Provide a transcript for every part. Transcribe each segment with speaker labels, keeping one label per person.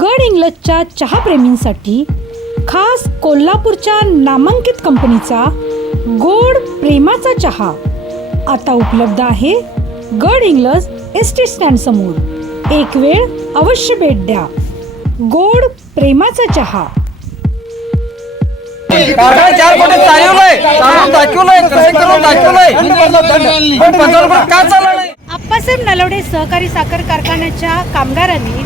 Speaker 1: गड इंग्लजच्या चहाप्रेमींसाठी खास कोल्हापूरच्या नामांकित कंपनीचा गोड प्रेमाचा चहा आता उपलब्ध आहे गड इंग्लज एस टी स्टँड समोर. एक वेळ अवश्य भेट द्या. गोड प्रेमाचा चहा.
Speaker 2: कारखाना चार कोटी चालवलंय चालवून दाखवलंय कसं करून दाखवलंय. पण पंचावन्न का चाललं नाही
Speaker 1: आप्पासाहेब नलवडे सहकारी साखर कारखान्याच्या कामगारांनी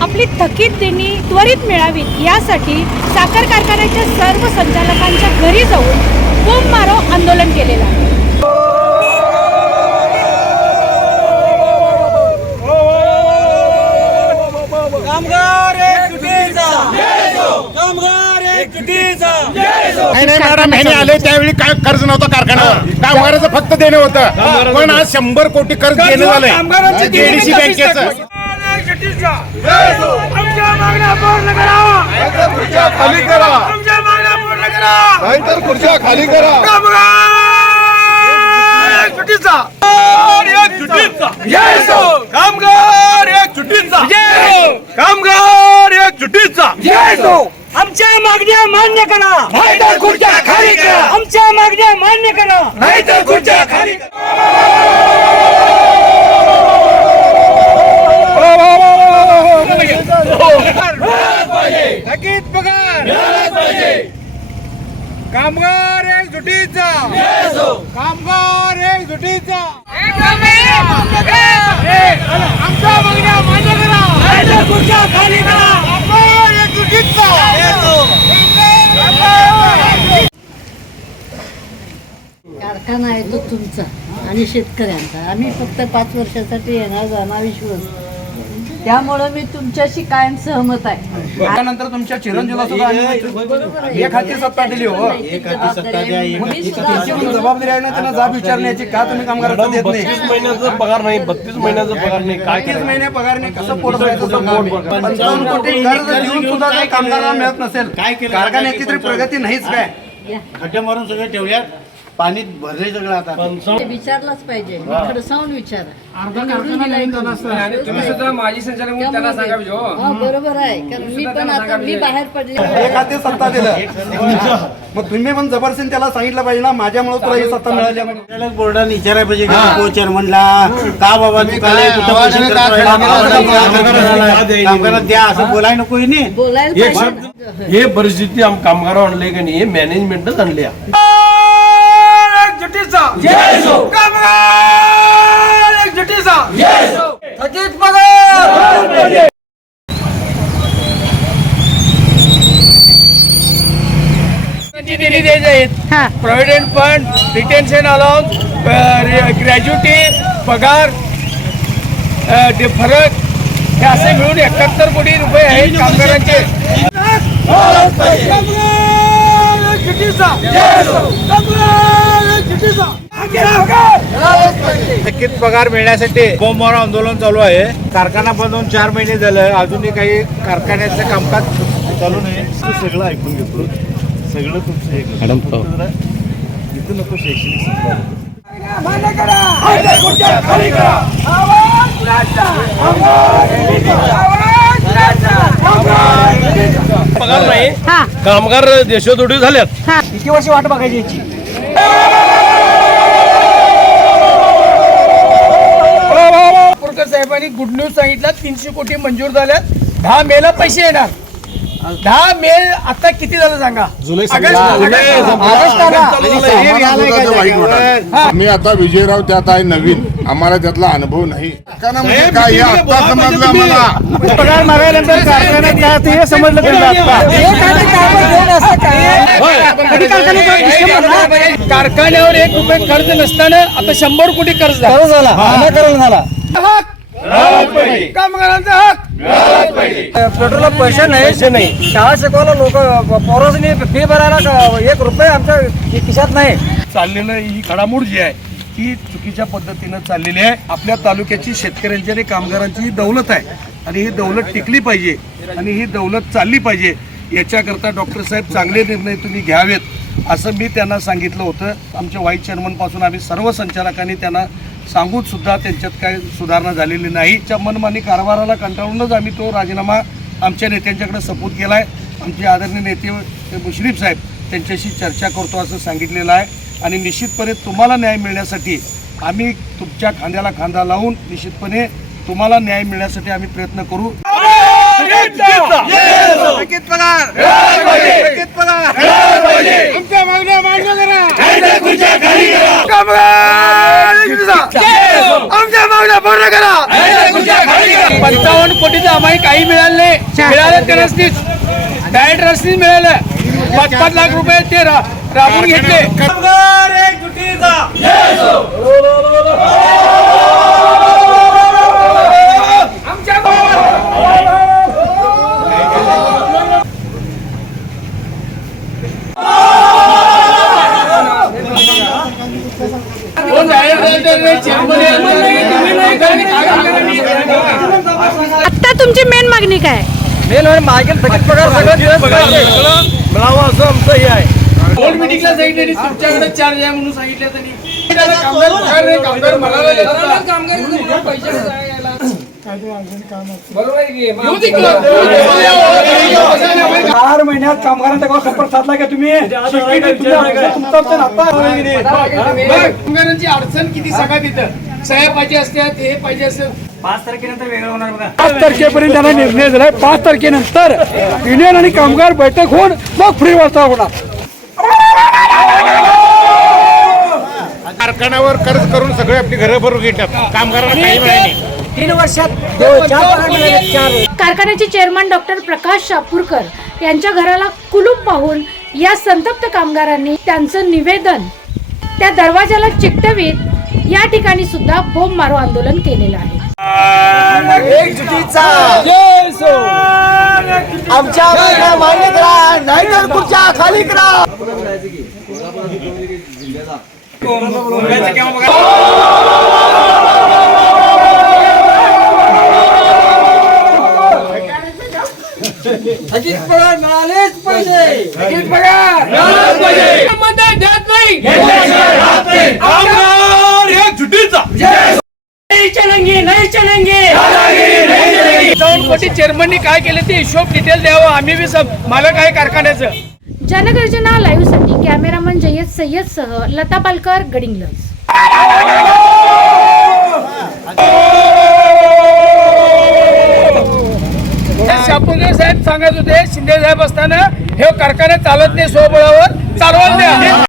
Speaker 1: आपली थकीत देणी त्वरित मिळावीत यासाठी साखर कारखान्याच्या सर्व संचालकांच्या घरी जाऊन बोंब मारो आंदोलन केलेलं आहे.
Speaker 3: नाही नाही मॅडम ह्याने आले त्यावेळी काय कर्ज नव्हतं कारखाना कामगाराचं फक्त देणं होतं. पण आज शंभर कोटी कर्ज देणं झालंय. बँकेचं.
Speaker 2: जुटीचा आमच्या मागण्या पूर्ण करा.
Speaker 3: खुर्च्या खाली करा.
Speaker 2: आमच्या मागण्या पूर्ण करा.
Speaker 3: नाहीतर खुर्च्या खाली करा.
Speaker 2: कामगार एक जुटीचा एक जय हो कामगार एक जुटीचा जय हो कामगार एक जुटीचा जय हो आमच्या मागण्या मान्य करा. नाहीतर खुर्च्या खाली करा. आमच्या मागण्या मान्य करा. नाहीतर थकीत पगार. कामगार एक जुटीचा कामगार एक जुटीचा आमच्या मागण्या मान्य करा. खुर्च्या खाली करा. कामगार एक जुटीचा
Speaker 4: कारखाना आहे तो तुमचा आणि शेतकऱ्यांचा. आम्ही फक्त पाच वर्षासाठी येणार जाणार विश्वास. त्यामुळं मी तुमच्याशी कायम सहमत आहे.
Speaker 2: त्यानंतर तुमच्या चिरंजीवला सुद्धा आम्ही एक हाती सत्ता दिली हो. पण जबाबदारी आहे ना त्यांना जाब विचारण्याची? का तुम्ही कामगारांना देत नाही?
Speaker 5: महिन्याचा पगार नाही बत्तीस महिन्याचा पगार नाही. काय
Speaker 2: तीस महिने पगारने कसं पोट भरायचं सांगा आम्ही? पंचावन्न कोटी कर्ज देऊन सुद्धा काही कामगारांना मिळत नसेल. कारखान्याची तरी प्रगती नाहीच काय?
Speaker 6: खड्डे मारून सगळे ठेवल्यात. पाणी भरले सगळं आता.
Speaker 4: ते विचारलाच पाहिजे. खडसावून विचारा.
Speaker 7: तुम्ही सुद्धा माजी संचालक म्हणून त्यांना सांगावे हो.
Speaker 4: हा बरोबर आहे. कारण मी पण आता मी बाहेर पडले
Speaker 2: एक सत्ता दिलं. मग तुम्ही पण जबरदस्ती त्याला सांगितलं पाहिजे ना माझ्यामुळे तुला ही सत्ता मिळाली. आहे.
Speaker 6: बोर्डाने विचारायला पाहिजे की को चेअरमनला का बाबा तू काय कुठं पैसे खर्च व्हायला? कामगारांना द्या असं बोलाय नको हिने
Speaker 4: बोलायला पाहिजे
Speaker 5: हे परिस्थिती आम कामगार आणले का नाही? मॅनेजमेंटच आणली
Speaker 2: कामगार एकजुटीचा. थकीत पगार आहेत provident fund retention allowance gratuity पगार फरक. हे असे मिळून एकाहत्तर कोटी रुपये आहेत कामगारांचे.
Speaker 6: थकीत पगार मिळण्यासाठी बोंबावर आंदोलन चालू आहे. कारखाना बंद होऊन चार महिने झालं. अजूनही काही कारखान्याचं कामकाज चालू नाही. सगळं ऐकून घेतो सगळं तुमचं हे इथं नको शैक्षणिक
Speaker 5: पगार नाही. कामगार देशोदोडी झाल्यात.
Speaker 2: किती वर्ष वाट बघायची कोरकर साहेबांनी गुड न्यूज सांगितलं तीनशे कोटी मंजूर झाल्यात. दहा मेला पैसे येणार. दहा मे आता किती झालं सांगा? जुलै ऑगस्ट.
Speaker 3: मी आता विजयराव त्यात आहे नवीन. आम्हाला त्यातला अनुभव नाही. म्हणजे काय हे आता समजलं आम्हाला.
Speaker 2: पगार मागायनंतर कारखान्यात काय ते हे समजलं. कारखान्यावर एक रुपये कर्ज नसताना आता शंभर कोटी कर्ज झाला. झाला. कामगारांचा हक पेट्रोलला पैसे नाही पैसे नाही. शाळा शिकवायला लोक पोरांनी फी भरायला एक रुपये आमच्या खिशात नाही. चाललेलं ही घडामोड जी आहे ही चुकीच्या पद्धतीनं चाललेली आहे. आपल्या तालुक्याची शेतकऱ्यांची आणि कामगारांची ही दौलत आहे. आणि ही दौलत टिकली पाहिजे. आणि ही दौलत चालली पाहिजे. याच्याकरता डॉक्टर साहेब चांगले निर्णय तुम्ही घ्यावेत असं मी त्यांना सांगितलं होतं. आमच्या व्हाईस चेअरमनपासून आम्ही सर्व संचालकांनी त्यांना सांगून सुद्धा त्यांच्यात काय सुधारणा झालेली नाही. त्या मनमानी कारभाराला कंटाळूनच आम्ही तो राजीनामा
Speaker 8: आमच्या नेत्यांच्याकडे सपूत केला आहे आमचे आदरणीय नेते मुश्रीफ साहेब त्यांच्याशी चर्चा करतो असं सांगितलेलं आहे. आणि निश्चितपणे तुम्हाला न्याय मिळण्यासाठी आम्ही तुमच्या खांद्याला खांदा लावून निश्चितपणे तुम्हाला न्याय मिळण्यासाठी आम्ही प्रयत्न करू.
Speaker 3: आमच्या मागण्या मान्य करा
Speaker 2: पंचावन्न कोटीचं आम्हाला काही मिळालं नाही. मिळालं ते रस्तीच. डायरेक्ट रस्तीच मिळालं. पाच पाच लाख रुपये ते राबून घेतले. तुम्ही नाही, काही नाही, काय करणार नाही.
Speaker 1: आता तुमची मेन मागणी काय
Speaker 8: मिळावं असं आमचं हे आहे
Speaker 2: बोर्ड मिटिंगला सांगितलं तुमच्याकडे चार्ज आहे म्हणून सांगितलं त्यांनी कामगार पगार नाही, कामगार
Speaker 8: चार महिन्यात कामगारांचा गाव संपर्क साधला का तुम्ही? तुमचा आमचा नाता आहे.
Speaker 2: बघ, कामगारांची अडचण किती सगळ्यात तिथं. सह्या पाहिजे असतात हे पाहिजे असतात
Speaker 8: पाच तारखेपर्यंत त्यांना निर्णय झालाय. पाच तारखेनंतर युनियन आणि कामगार बैठक होऊन मग फ्री वाजता होणार.
Speaker 3: कारखान्यावर कर्ज करून सगळे आपली घरं भरून घेतात. कामगारांना काही मिळालं नाही
Speaker 1: कारखान्याचे चेअरमन डॉक्टर प्रकाश शापूरकर यांच्या घराला कुलूप पाहून या संतप्त कामगारांनी त्यांचं निवेदन त्या दरवाजाला चिकटवीत या ठिकाणी सुद्धा बोंब मारो आंदोलन केलेलं आहे.
Speaker 8: आमच्या मान्य करा नाहीतर खुर्च्या खाली करा.
Speaker 2: मतदान देत नाही. जाऊन कोटी चेअरमननी काय केलं ते हिशोब डिटेल द्यावं. आम्ही बी सब मालक आहे कारखान्याचं.
Speaker 1: जनगर्जना लाईव्हसाठी कॅमेरामन जय्यद सय्यद सह लता पालकर गडिंग्लज
Speaker 2: शापूरकर साहेब होते शिंदे साहेब असताना हे कारखाने चालत नाही स्वबळावर चालवत द्या.